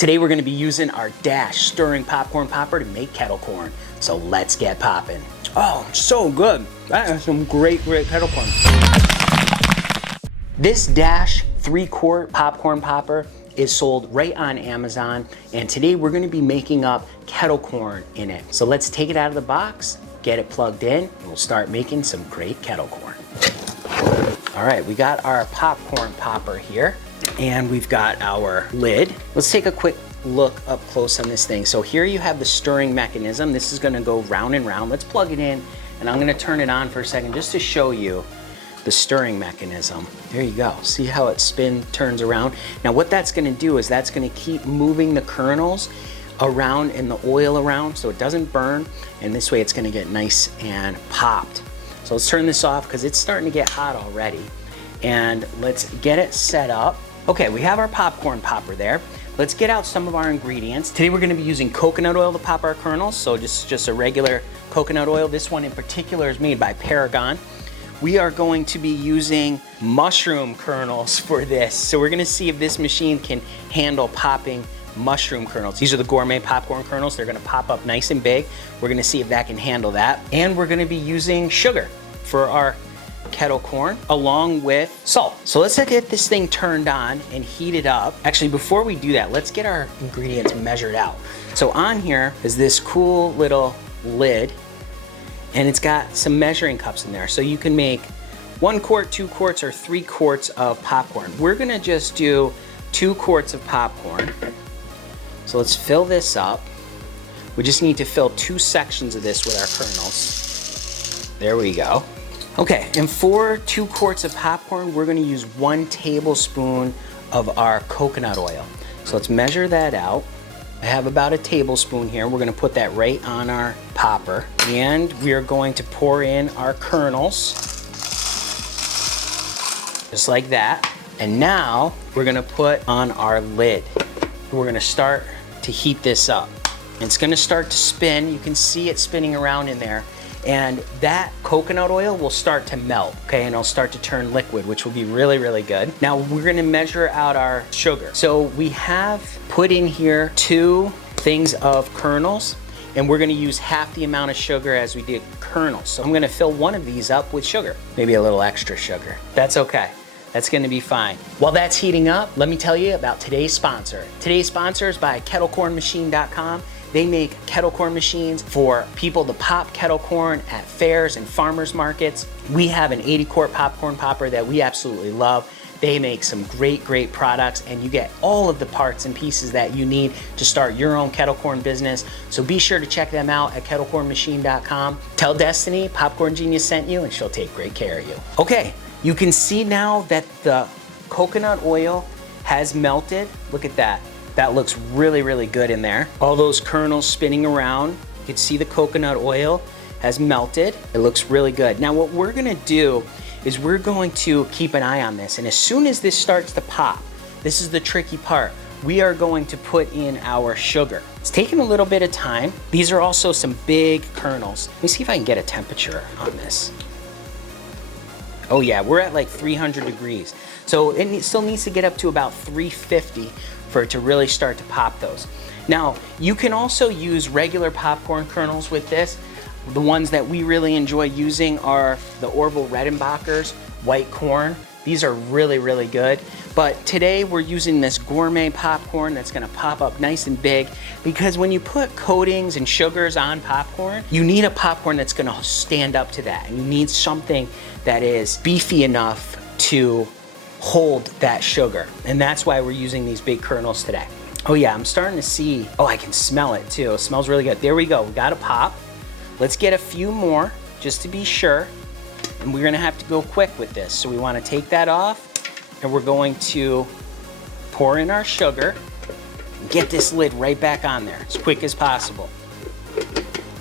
Today we're gonna be using our Dash stirring popcorn popper to make kettle corn. So let's get popping. Oh, so good. That is some great kettle corn. This Dash 3-quart popcorn popper is sold right on Amazon, and today we're gonna be making up kettle corn in it. So let's take it out of the box, get it plugged in, and we'll start making some great kettle corn. All right, we got our popcorn popper here, and we've got our lid. Let's take a quick look up close on this thing. So here you have the stirring mechanism. This is gonna go round and round. Let's plug it in, and I'm gonna turn it on for a second just to show you the stirring mechanism. There you go. See how it turns around? Now what that's gonna do is that's gonna keep moving the kernels around and the oil around so it doesn't burn, and this way it's gonna get nice and popped. So let's turn this off because it's starting to get hot already. And let's get it set up. Okay, we have our popcorn popper there. Let's get out some of our ingredients. Today we're gonna be using coconut oil to pop our kernels, so just a regular coconut oil. This one in particular is made by Paragon. We are going to be using mushroom kernels for this. So we're gonna see if this machine can handle popping mushroom kernels. These are the gourmet popcorn kernels. They're gonna pop up nice and big. We're gonna see if that can handle that. And we're gonna be using sugar for our kettle corn along with salt. So let's get this thing turned on and heat it up. Actually, before we do that, let's get our ingredients measured out. So on here is this cool little lid, and it's got some measuring cups in there. So you can make 1 quart, 2 quarts, or 3 quarts of popcorn. We're gonna just do 2 quarts of popcorn. So let's fill this up. We just need to fill 2 sections of this with our kernels. There we go. Okay, and for 2 quarts of popcorn, we're gonna use 1 tablespoon of our coconut oil. So let's measure that out. I have about a tablespoon here. We're gonna put that right on our popper. And we are going to pour in our kernels, just like that. And now we're gonna put on our lid. We're gonna start to heat this up. It's gonna start to spin. You can see it spinning around in there. And that coconut oil will start to melt, okay? And it'll start to turn liquid, which will be really, really good. Now we're gonna measure out our sugar. So we have put in here 2 things of kernels, and we're gonna use half the amount of sugar as we did kernels. So I'm gonna fill one of these up with sugar, maybe a little extra sugar. That's okay. That's gonna be fine. While that's heating up, let me tell you about today's sponsor. Today's sponsor is by kettlecornmachine.com. They make kettle corn machines for people to pop kettle corn at fairs and farmers markets. We have an 80-quart popcorn popper that we absolutely love. They make some great products, and you get all of the parts and pieces that you need to start your own kettle corn business. So be sure to check them out at kettlecornmachine.com. Tell Destiny Popcorn Genius sent you, and she'll take great care of you. Okay, you can see now that the coconut oil has melted. Look at that. That looks really, really good in there. All those kernels spinning around. You can see the coconut oil has melted. It looks really good. Now what we're gonna do is we're going to keep an eye on this, and as soon as this starts to pop, this is the tricky part, we are going to put in our sugar. It's taking a little bit of time. These are also some big kernels. Let me see if I can get a temperature on this. Oh yeah, we're at like 300 degrees. So it still needs to get up to about 350 for it to really start to pop those. Now, you can also use regular popcorn kernels with this. The ones that we really enjoy using are the Orville Redenbacher's white corn. These are really, really good. But today we're using this gourmet popcorn that's gonna pop up nice and big, because when you put coatings and sugars on popcorn, you need a popcorn that's gonna stand up to that. And you need something that is beefy enough to hold that sugar. And that's why we're using these big kernels today. Oh yeah, I'm starting to see, oh, I can smell it too. It smells really good. There we go, we got a pop. Let's get a few more just to be sure. And we're gonna have to go quick with this. So we wanna take that off, and we're going to pour in our sugar and get this lid right back on there as quick as possible.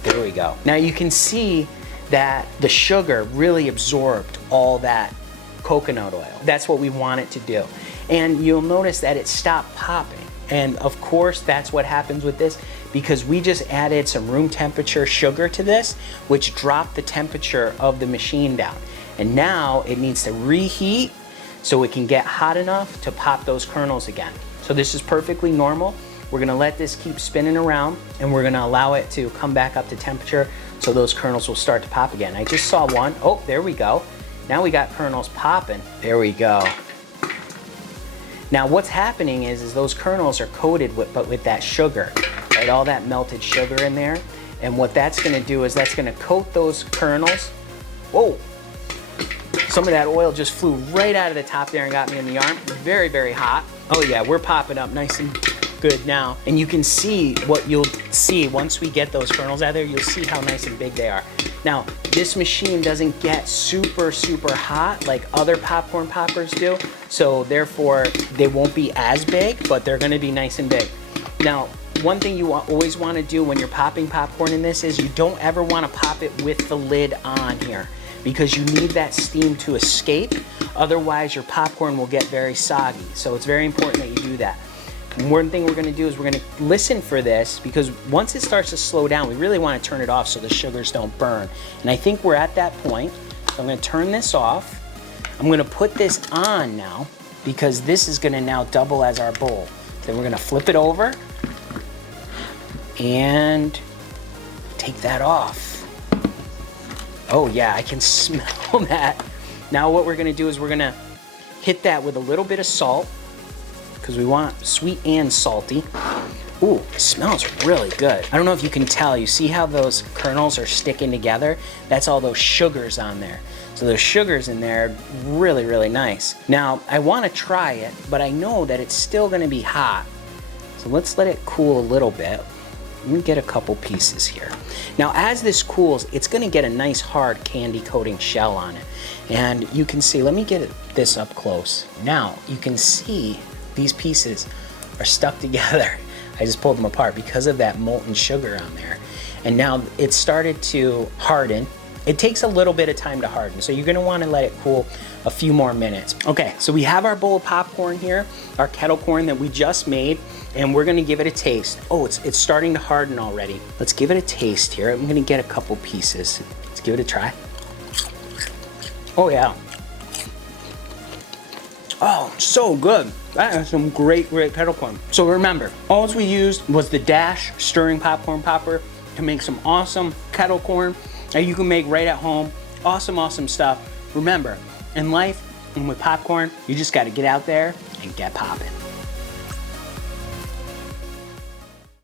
There we go. Now you can see that the sugar really absorbed all that coconut oil. That's what we want it to do. And you'll notice that it stopped popping. And of course, that's what happens with this, because we just added some room temperature sugar to this, which dropped the temperature of the machine down. And now it needs to reheat so it can get hot enough to pop those kernels again. So this is perfectly normal. We're gonna let this keep spinning around, and we're gonna allow it to come back up to temperature so those kernels will start to pop again. I just saw one. Oh, there we go. Now we got kernels popping. There we go. Now what's happening is those kernels are coated with that sugar, right? All that melted sugar in there. And what that's gonna do is that's gonna coat those kernels. Whoa! Some of that oil just flew right out of the top there and got me in the arm. Very, very hot. Oh yeah, we're popping up nice and good now. And you can see what you'll see once we get those kernels out of there, you'll see how nice and big they are. Now, this machine doesn't get super, super hot like other popcorn poppers do. So therefore, they won't be as big, but they're gonna be nice and big. Now, one thing you always wanna do when you're popping popcorn in this is you don't ever wanna pop it with the lid on here, because you need that steam to escape. Otherwise, your popcorn will get very soggy. So it's very important that you do that. And one thing we're gonna do is we're gonna listen for this, because once it starts to slow down, we really wanna turn it off so the sugars don't burn. And I think we're at that point. So I'm gonna turn this off. I'm gonna put this on now, because this is gonna now double as our bowl. Then we're gonna flip it over and take that off. Oh yeah, I can smell that. Now what we're gonna do is we're gonna hit that with a little bit of salt, because we want sweet and salty. Ooh, it smells really good. I don't know if you can tell, you see how those kernels are sticking together? That's all those sugars on there. So those sugars in there are really, really nice. Now, I wanna try it, but I know that it's still gonna be hot. So let's let it cool a little bit. Let me get a couple pieces here. Now, as this cools, it's gonna get a nice hard candy coating shell on it. And you can see, let me get this up close. Now, you can see these pieces are stuck together. I just pulled them apart because of that molten sugar on there. And now it's started to harden. It takes a little bit of time to harden, so you're gonna wanna let it cool a few more minutes. Okay, so we have our bowl of popcorn here, our kettle corn that we just made, and we're gonna give it a taste. Oh, it's starting to harden already. Let's give it a taste here. I'm gonna get a couple pieces. Let's give it a try. Oh yeah. Oh, so good. That is some great, great kettle corn. So remember, all we used was the Dash stirring popcorn popper to make some awesome kettle corn that you can make right at home. Awesome, awesome stuff. Remember, in life and with popcorn, you just gotta get out there and get popping.